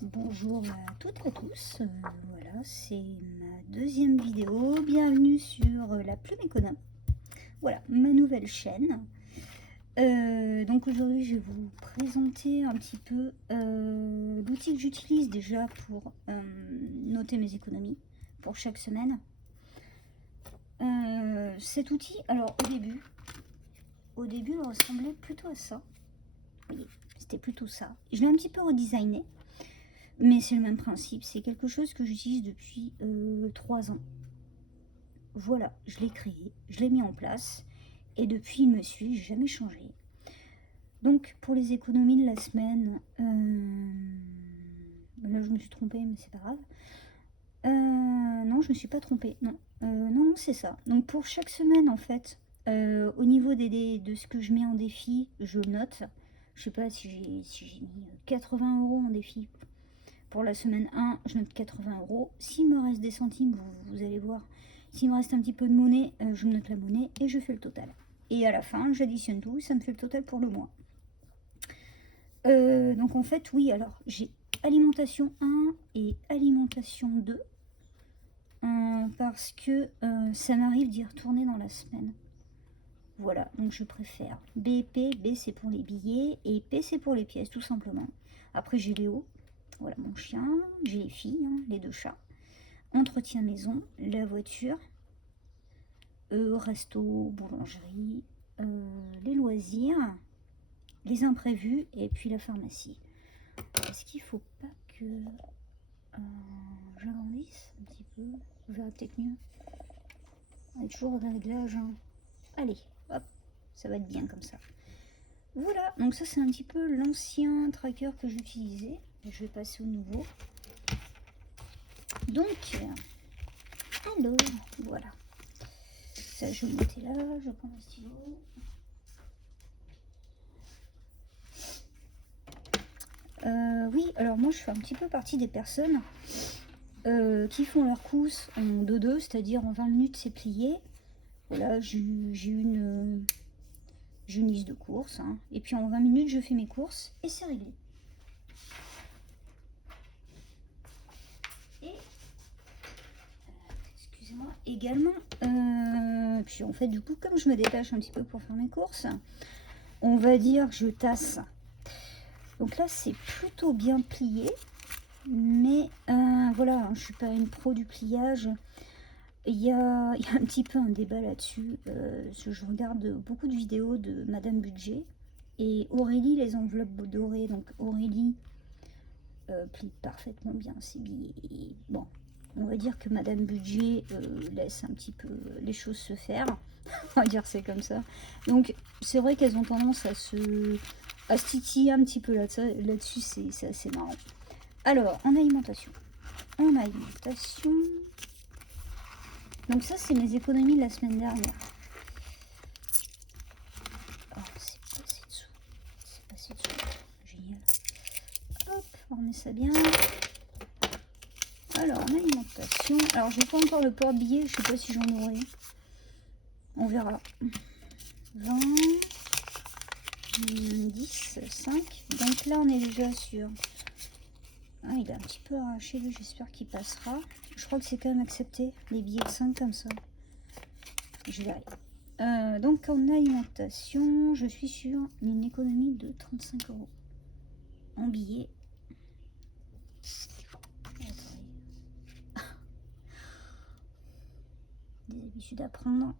Bonjour à toutes et à tous, voilà, c'est ma deuxième vidéo. Bienvenue sur La Plume Économe. Voilà, ma nouvelle chaîne. Donc aujourd'hui, je vais vous présenter un petit peu l'outil que j'utilise déjà pour noter mes économies pour chaque semaine. Cet outil, alors au début, il ressemblait plutôt à ça. Oui, c'était plutôt ça. Je l'ai un petit peu redesigné. Mais c'est le même principe, c'est quelque chose que j'utilise depuis 3 ans. Voilà, je l'ai créé, je l'ai mis en place, et depuis il me suit, j'ai jamais changé. Donc pour les économies de la semaine, là je me suis trompée, mais c'est pas grave. Non, je me suis pas trompée, non. Non, c'est ça. Donc pour chaque semaine en fait, au niveau de ce que je mets en défi, je note. Je sais pas si j'ai mis 80 € en défi. Pour la semaine 1, je note 80 €. S'il me reste des centimes, vous allez voir, s'il me reste un petit peu de monnaie, je note la monnaie et je fais le total. Et à la fin, j'additionne tout, ça me fait le total pour le mois. Donc en fait, oui, alors j'ai alimentation 1 et alimentation 2. Parce que ça m'arrive d'y retourner dans la semaine. Voilà, donc je préfère B et P. B c'est pour les billets et P c'est pour les pièces, tout simplement. Après j'ai Léo. Voilà mon chien, j'ai les filles, les 2 chats. Entretien maison, la voiture, resto, boulangerie, les loisirs, les imprévus et puis la pharmacie. Est-ce qu'il faut pas que j'agrandisse un petit peu? Vous verrez peut-être mieux. On est toujours au réglage. Allez, hop, ça va être bien comme ça. Voilà, donc ça c'est un petit peu l'ancien tracker que j'utilisais. Je vais passer au nouveau. Donc, alors, voilà. Ça, je vais le noter là, je prends un stylo. Oui, alors moi je fais un petit peu partie des personnes qui font leurs courses en 2-2, c'est-à-dire en 20 minutes c'est plié. Voilà, j'ai une liste de courses, et puis en 20 minutes je fais mes courses et c'est réglé. Et excusez-moi, également, puis en fait du coup comme je me détache un petit peu pour faire mes courses, on va dire que je tasse. Donc là c'est plutôt bien plié, mais voilà, je suis pas une pro du pliage. Il y a un petit peu un débat là-dessus. Je regarde beaucoup de vidéos de Madame Budget et Aurélie, les enveloppes dorées. Donc Aurélie plie parfaitement bien ses billets. Bon, on va dire que Madame Budget laisse un petit peu les choses se faire. On va dire c'est comme ça. Donc c'est vrai qu'elles ont tendance à se titiller un petit peu là-dessus. C'est assez marrant. Alors, en alimentation. Donc ça, c'est mes économies de la semaine dernière. Oh, c'est passé dessous. C'est passé dessous. Génial. Hop, on remet ça bien. Alors, en alimentation. Alors, j'ai pas encore le porte-billet. Je sais pas si j'en aurai. On verra. 20, 10, 5. Donc là, on est déjà sur... Ah, il est un petit peu arraché, lui. J'espère qu'il passera. Je crois que c'est quand même accepté, les billets de 5 comme ça. Je verrai. Donc en alimentation, je suis sur une économie de 35 € en billets. Des habitudes à prendre.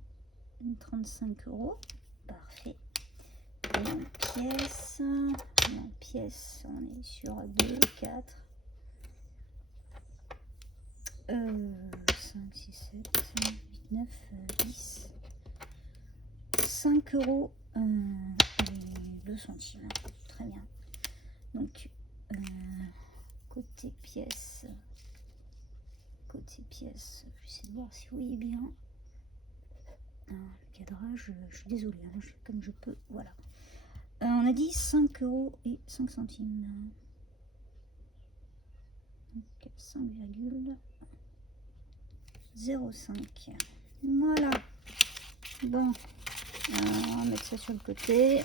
35 €. Parfait. Et en pièces, on est sur 2, 4, 5, 6, 7, 8, 9, 10. 5 € et 2 centimes. Très bien. Donc, côté pièces, j'essaie de voir si vous voyez bien. Le cadrage, je suis désolée, je fais comme je peux. Voilà. On a dit 5 € et 5 centimes. Donc 5,05. Voilà. Bon, on va mettre ça sur le côté.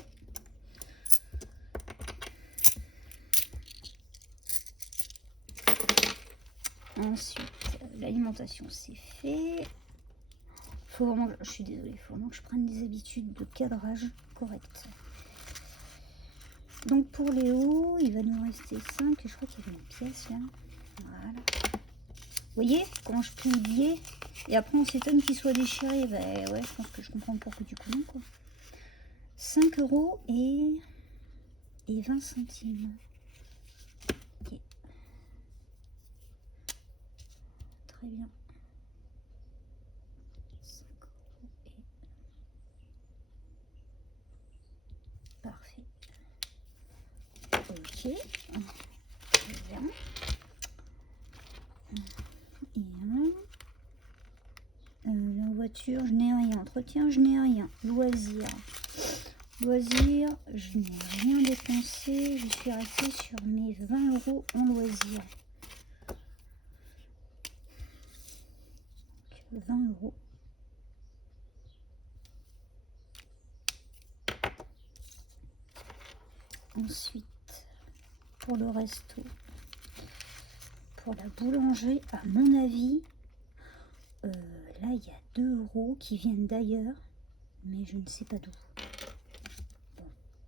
Ensuite, l'alimentation, c'est fait. Faut vraiment, je suis désolée, il faut vraiment que je prenne des habitudes de cadrage correctes. Donc pour les hauts, il va nous rester 5. Je crois qu'il y avait une pièce là. Voilà. Vous voyez comment je plie le billet et après on s'étonne qu'il soit déchiré. Ben ouais, je pense que je comprends pourquoi du coup non quoi. 5 € et 20 centimes. Ok. Très bien. 5 € et... Parfait. Ok. Très bien. Et la voiture, je n'ai rien. Entretien, je n'ai rien. Loisirs. Loisirs, je n'ai rien dépensé. Je suis restée sur mes 20 € en loisirs. 20 €. Ensuite, pour le resto, pour la boulangerie, à mon avis, là il y a 2 € qui viennent d'ailleurs, mais je ne sais pas d'où.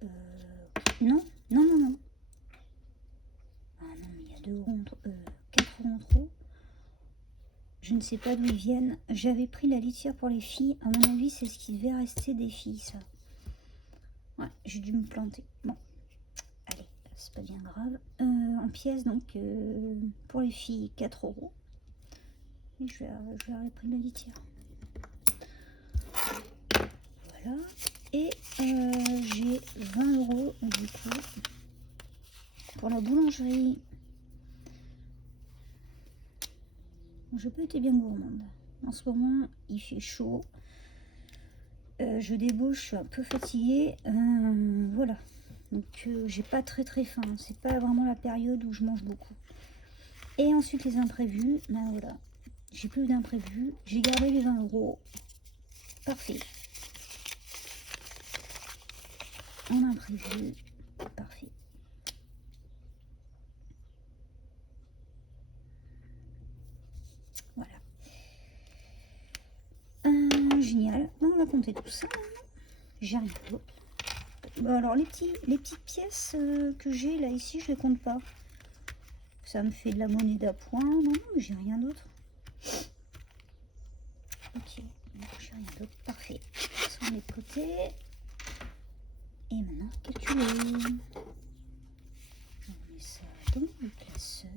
Bon, non, non, non, non. Ah non, mais il y a 2 €, 4 € en trop. Je ne sais pas d'où ils viennent. J'avais pris la litière pour les filles. À mon avis, c'est ce qui devait rester des filles, ça. Ouais, j'ai dû me planter. Bon, allez, c'est pas bien grave. En pièces, donc, pour les filles, 4 €. Et je vais avoir pris la litière. Voilà. Et j'ai 20 € du coup pour la boulangerie. Je peux être bien gourmande. En ce moment, il fait chaud. Je débauche, je suis un peu fatiguée. Voilà. Donc, j'ai pas très faim. C'est pas vraiment la période où je mange beaucoup. Et ensuite, les imprévus. Ben voilà. J'ai plus d'imprévus. J'ai gardé les 20 €. Parfait. En imprévu. Parfait. Voilà. Génial. Bon, on va compter tout ça. J'ai rien d'autre. Bon, alors, les petites pièces que j'ai là, ici, je les compte pas. Ça me fait de la monnaie d'appoint. Non, j'ai rien d'autre. Ok, j'ai rien d'autre. Parfait. Ça, on met de côté. Et maintenant, calculer. On met ça dans le classeur.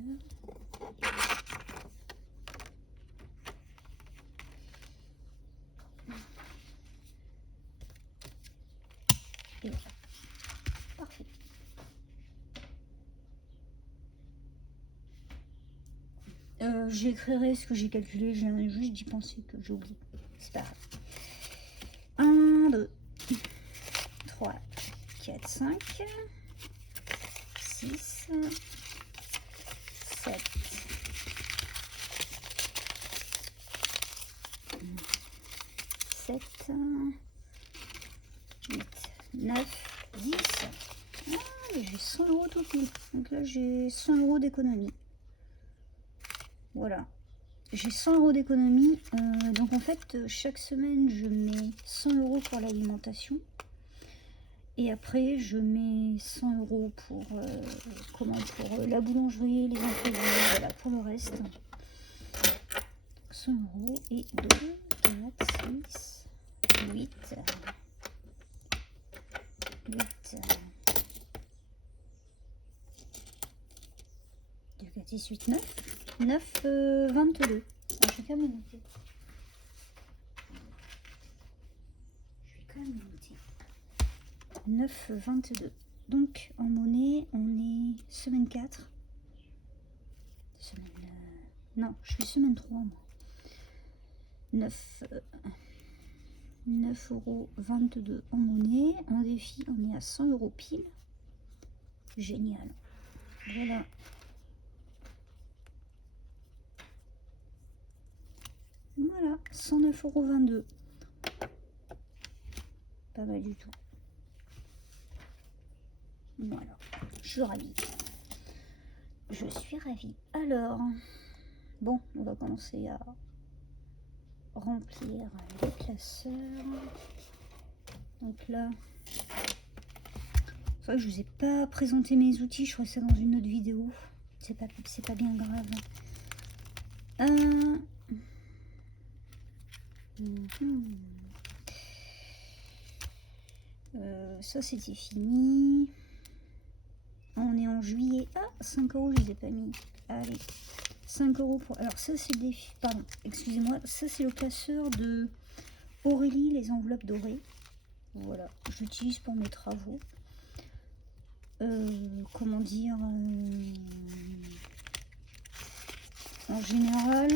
Et voilà. Parfait. J'écrirai ce que j'ai calculé. Je viens juste d'y penser que j'ai oublié. C'est pas grave. 1, 2, 3, 4, 5, 6, 7, 7, 8, 9, 10. Ah, j'ai 100 € tout pile. Donc là, j'ai 100 € d'économie. Voilà. J'ai 100 € d'économie. Donc en fait, chaque semaine, je mets 100 € pour l'alimentation. Et après, je mets 100 € pour, pour la boulangerie, les imprévus, voilà, pour le reste. 100 € et 2, 4, 6, 8, 2, 4, 6, 8, 9. 9, 22. Alors, je vais quand même noter. Je vais quand même noter. 9, 22. Donc, en monnaie, on est semaine 4. Semaine... non, je suis semaine 3, moi. 9, 9,22 € en monnaie. En défi, on est à 100 € pile. Génial. Voilà. Voilà, 109,22 €. Pas mal du tout. Voilà, je suis ravie. Je suis ravie. Alors, Bon, on va commencer à remplir les classeurs. Donc là, c'est vrai que je vous ai pas présenté mes outils, je ferai ça dans une autre vidéo. C'est pas bien grave. Ça c'était fini. On est en juillet. Ah, 5 €, je les ai pas mis. Allez, 5 € pour... Alors ça c'est des... Pardon, excusez-moi. Ça c'est le classeur de Aurélie, les enveloppes dorées. Voilà, j'utilise pour mes travaux. Comment dire, en général,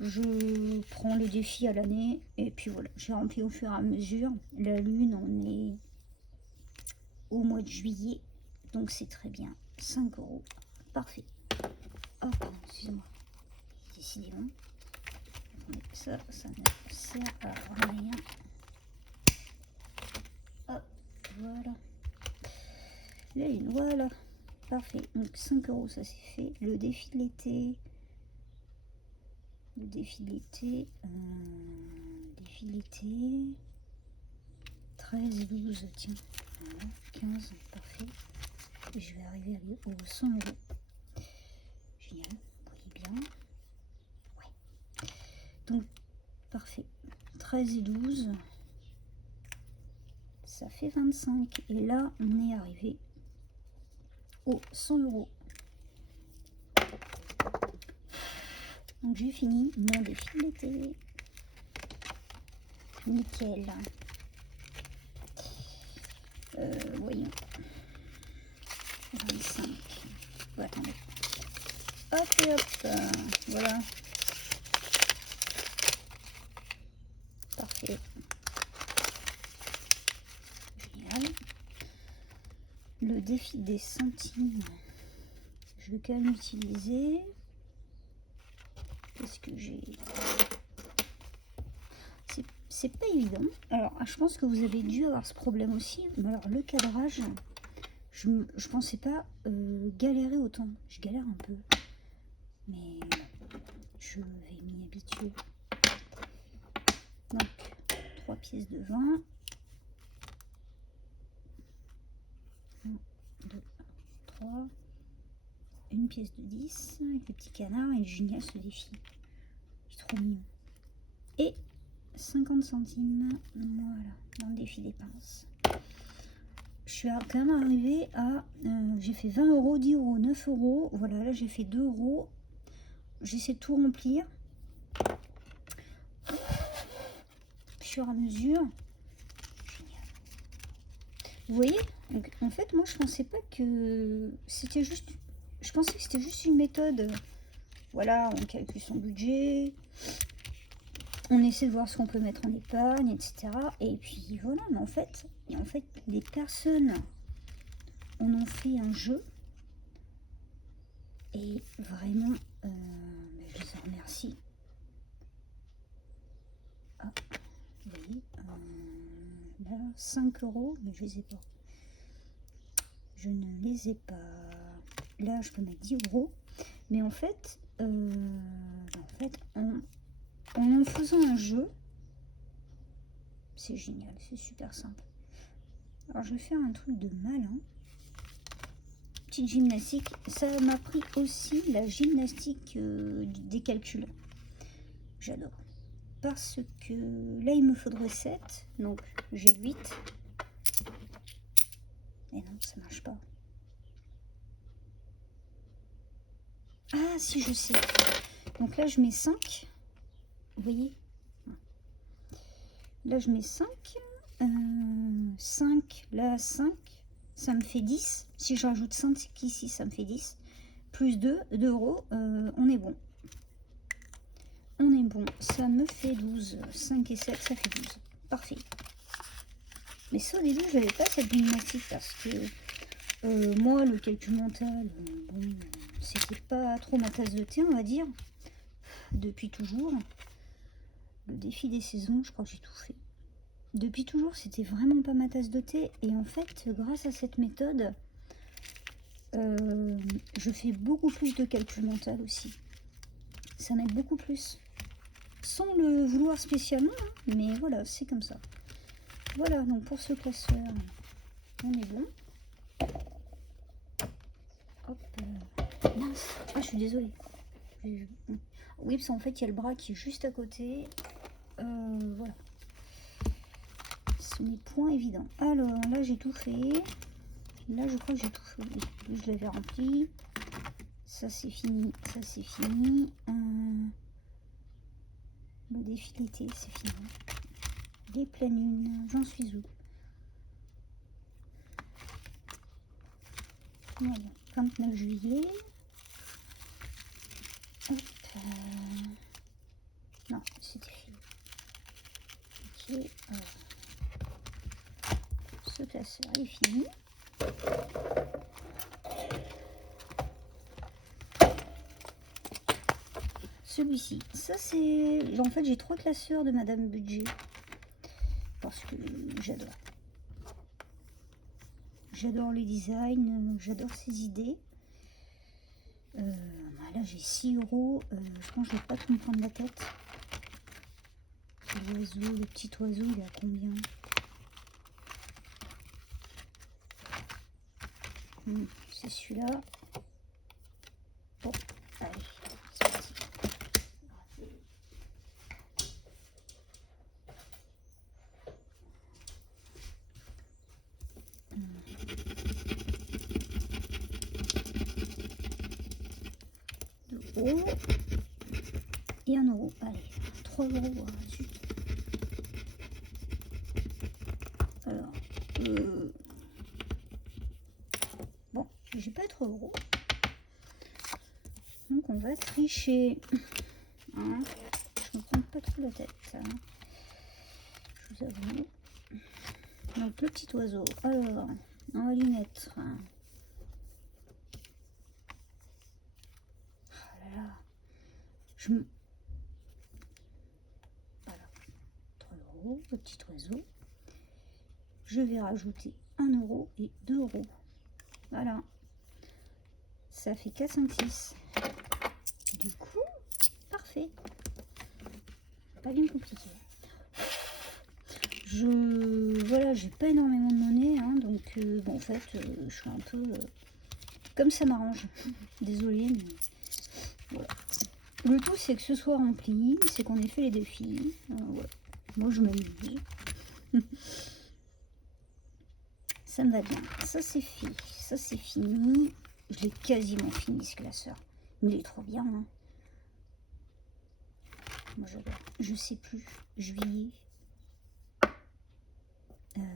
je prends le défi à l'année et puis voilà, j'ai rempli au fur et à mesure. La lune, on est au mois de juillet, donc c'est très bien. 5 €, parfait. Oh, pardon, excusez-moi. Décidément, ça ne sert à rien. Hop, voilà. La lune, voilà. Parfait. Donc 5 €, ça c'est fait. Le défi de l'été. Le défi de l'été. Défi de l'été. 13, 12, tiens. Voilà, 15, parfait. Et je vais arriver aux 100 €. Génial. Vous voyez bien. Ouais. Donc, parfait. 13 et 12. Ça fait 25. Et là, on est arrivé aux 100 €. Donc j'ai fini mon défi de l'été. Nickel. Voyons. 25. Oh, attendez. Hop et hop. Voilà. Parfait. Génial. Le défi des centimes. Je vais quand même l'utiliser. Qu'est-ce que j'ai? C'est pas évident. Alors, je pense que vous avez dû avoir ce problème aussi. Mais alors, le cadrage, je pensais pas galérer autant. Je galère un peu. Mais je vais m'y habituer. Donc, 3 pièces de 20. 1, 2, 3. Une pièce de 10 avec le petit canard. Et génial ce défi. C'est trop mignon. Et 50 centimes. Voilà, dans le défi des pinces. Je suis quand même arrivée à... j'ai fait 20 €, 10 €, 9 €. Voilà, là j'ai fait 2 €. J'essaie de tout remplir. Au fur et à mesure. Génial. Vous voyez? Donc, en fait, moi je pensais pas que c'était juste... Je pensais que c'était juste une méthode. Voilà, on calcule son budget. On essaie de voir ce qu'on peut mettre en épargne, etc. Et puis voilà, mais en fait, les personnes en ont fait un jeu. Et vraiment, je les en remercie. Ah, vous voyez, là, 5 €, mais je les ai pas. Je ne les ai pas. Là, je peux mettre 10 €. Mais en fait, en faisant un jeu, c'est génial, c'est super simple. Alors, je vais faire un truc de malin. Petite gymnastique. Ça m'a pris aussi la gymnastique des calculs. J'adore. Parce que là, il me faudrait 7. Donc, j'ai 8. Mais non, ça marche pas. Ah, si, je sais. Donc là, je mets 5. Vous voyez? Là, je mets 5. 5, là, 5. Ça me fait 10. Si je rajoute 5 ici, ça me fait 10. Plus 2 €. On est bon. On est bon. Ça me fait 12. 5 et 7, ça fait 12. Parfait. Mais ça, au début, je n'avais pas cette gymnastique parce que moi, le calcul mental, bon, c'était pas trop ma tasse de thé, on va dire. Depuis toujours. Le défi des saisons, je crois que j'ai tout fait. Depuis toujours, c'était vraiment pas ma tasse de thé. Et en fait, grâce à cette méthode, je fais beaucoup plus de calcul mental aussi. ça m'aide beaucoup plus. Sans le vouloir spécialement, hein, mais voilà, c'est comme ça. Voilà, donc pour ce classeur, on est bon. Hop, mince, ah je suis désolée. Oui, parce qu'en fait, il y a le bras qui est juste à côté. Voilà. Ce n'est point évident. Alors, là, j'ai tout fait. Là, je crois que j'ai tout fait. Oui, je l'avais rempli. Ça, c'est fini. Ça, c'est fini. Le défilé, c'est fini. Les pleines lunes, j'en suis où? Voilà, 29 juillet. Hop, non, c'était fini. Ok, ce classeur est fini. Celui-ci, ça c'est... En fait, j'ai 3 classeurs de Madame Budget. Parce que j'adore. J'adore les designs, j'adore ses idées. Là, j'ai 6 euros. Je pense que je vais pas trop me prendre la tête. L'oiseau, le petit oiseau, il est à combien? C'est celui-là. Bon, allez, c'est parti. €2 et 1 euro. Allez, 3 euros. Zut. Alors, bon, j'ai pas 3 euros. Donc, on va tricher. Hein, je me prends pas trop la tête. Hein. Je vous avoue. Donc, le petit oiseau. Alors, on va lui mettre. Oh là là. Voilà. 3 euros, le petit oiseau. Je vais rajouter 1 euro et 2 euros. Voilà. Ça fait 4, 5, 6. Du coup, parfait. Pas bien compliqué. Voilà, j'ai pas énormément de monnaie, hein, donc bon, en fait, je suis un peu comme ça m'arrange. Désolée, mais voilà. Le tout, c'est que ce soit rempli, c'est qu'on ait fait les défis. Voilà. Moi, je m'amuse. Ça me va bien. Ça, c'est fait. Ça, c'est fini. Je l'ai quasiment fini, ce classeur. Mais il est trop bien. Hein. Moi, j'adore. Je sais plus. Juillet. 1, 2,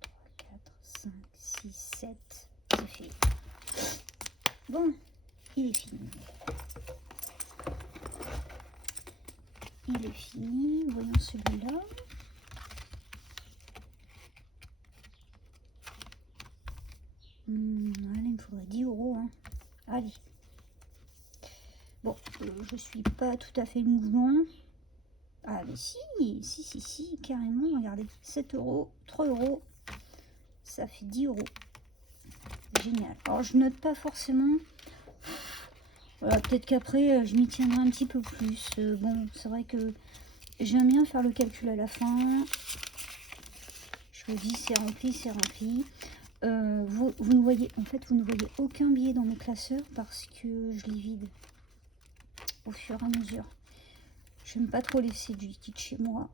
3, 4, 5, 6, 7. C'est fait. Bon, il est fini. Il est fini. Voyons celui-là. Allez, il me faudrait 10 euros. Hein. Allez. Bon, je suis pas tout à fait le mouvement. Ah, mais si, carrément. Regardez, 7 euros, 3 euros. Ça fait 10 euros. Génial. Alors, je note pas forcément. Voilà, peut-être qu'après, je m'y tiendrai un petit peu plus. Bon, c'est vrai que j'aime bien faire le calcul à la fin. Je vous dis, c'est rempli, c'est rempli. Vous ne voyez, en fait, vous ne voyez aucun billet dans mes classeurs parce que je les vide au fur et à mesure. J'aime pas trop laisser du liquide chez moi,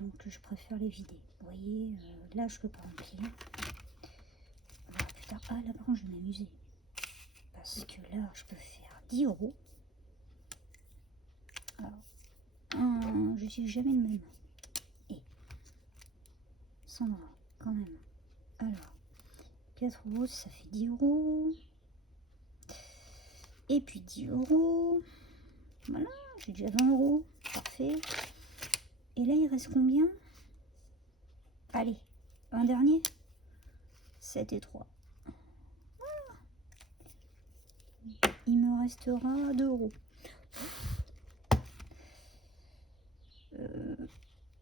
donc je préfère les vider. Vous voyez, là, je peux pas remplir. Voilà, putain, ah, là, par contre, je vais m'amuser. Parce que là, je peux faire 10 euros. Alors, je n'utilise jamais le même. Et 100 euros, quand même. Alors, 4 euros, ça fait 10 euros. Et puis 10 euros. Voilà, j'ai déjà 20 euros. Parfait. Et là, il reste combien? Allez, un dernier. 7 et 3. Il me restera 2 euros.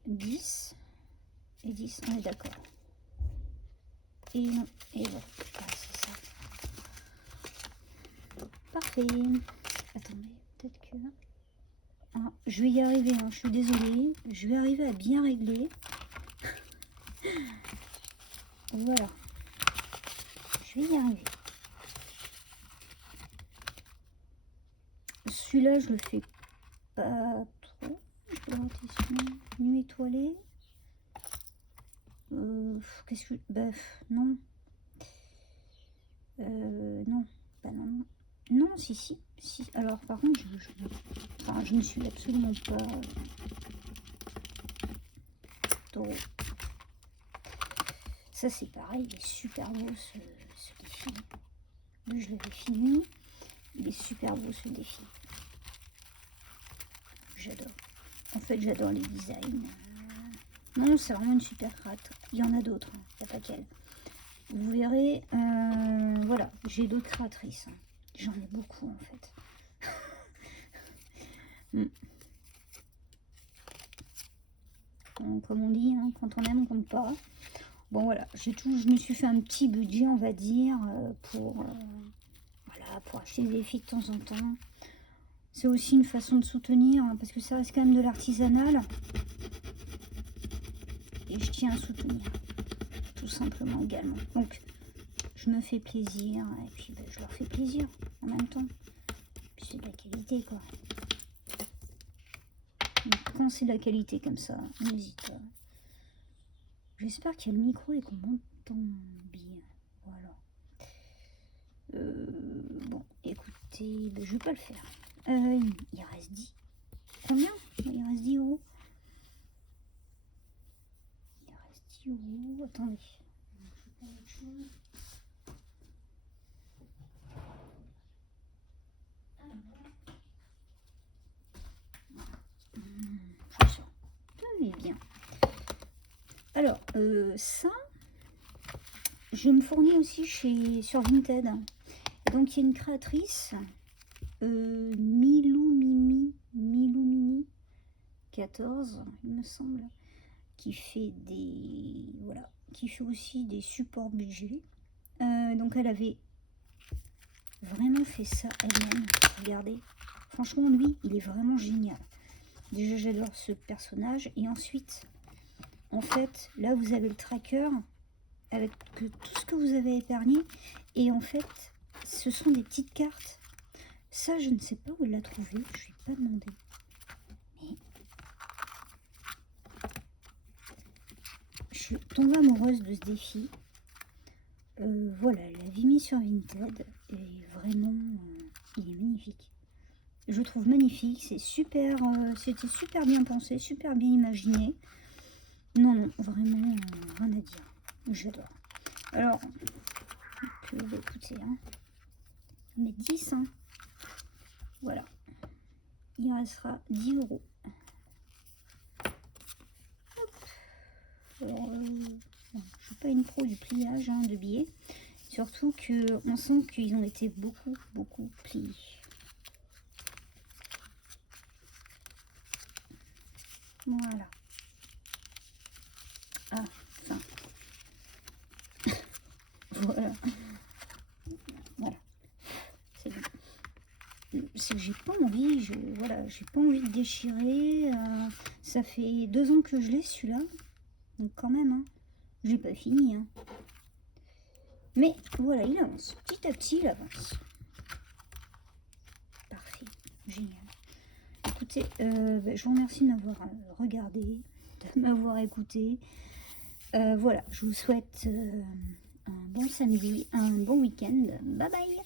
10 et 10, on est d'accord. Et non, et voilà. Ah, c'est ça. Parfait. Attendez. Peut-être que... Ah, je vais y arriver, hein, je suis désolée. Je vais arriver à bien régler. Voilà. Je vais y arriver. Celui-là, je le fais pas trop. Je peux voir nuit étoilée. Qu'est-ce que... Bref, non. Non. Bah non. Non, si. Alors, par contre, je ne suis absolument pas... trop... Ça, c'est pareil. Il est super beau, ce défi. Lui, je l'avais fini. Il est super beau, ce défi. J'adore. En fait, j'adore les designs. Non, c'est vraiment une super crate. Il y en a d'autres. Il n'y a pas qu'elle. Vous verrez. Voilà, j'ai d'autres créatrices. J'en ai beaucoup, en fait. Bon, comme on dit, hein, quand on aime, on compte pas. Bon, voilà. Je me suis fait un petit budget, on va dire, pour acheter des défis de temps en temps. C'est aussi une façon de soutenir, hein, parce que ça reste quand même de l'artisanal. Et je tiens à soutenir, tout simplement également. Donc, je me fais plaisir, et puis ben, je leur fais plaisir en même temps. Puis c'est de la qualité, quoi. Donc, quand c'est de la qualité comme ça, n'hésite pas. J'espère qu'il y a le micro et qu'on m'entend bien. Voilà. Bon, écoutez, ben, je vais pas le faire. Il reste 10. Combien? Il reste 10 euros. Il reste 10 euros. Attendez. Bien. Alors, ça, je me fournis aussi sur Vinted. Donc, il y a une créatrice, Milou Mini 14, il me semble, qui fait qui fait aussi des supports budget. Donc, elle avait vraiment fait ça elle-même. Regardez, franchement, lui, il est vraiment génial. Déjà, j'adore ce personnage. Et ensuite, en fait, là, vous avez le tracker avec tout ce que vous avez épargné. Et en fait, ce sont des petites cartes. Ça, je ne sais pas où elle l'a trouvé. Je ne lui ai pas demandé. Mais je suis tombée amoureuse de ce défi. Voilà, elle l'avait mis sur Vinted. Et vraiment, il est magnifique. Je trouve magnifique. C'est super, c'était super bien pensé, super bien imaginé. Non, vraiment, rien à dire. J'adore. Alors, écoutez, hein, on met 10, hein. Voilà. Il restera 10 euros. Alors, je ne suis pas une pro du pliage de billets. Surtout qu'on sent qu'ils ont été beaucoup pliés. Voilà. Ah, enfin. Voilà. C'est bon. C'est que j'ai pas envie, j'ai pas envie de déchirer. Ça fait 2 ans que je l'ai celui-là. Donc quand même, hein, j'ai pas fini. Hein. Mais voilà, il avance. Petit à petit, il avance. Parfait. Génial. Écoutez, je vous remercie de m'avoir regardé, de m'avoir écouté. Voilà, je vous souhaite un bon samedi, un bon week-end. Bye bye.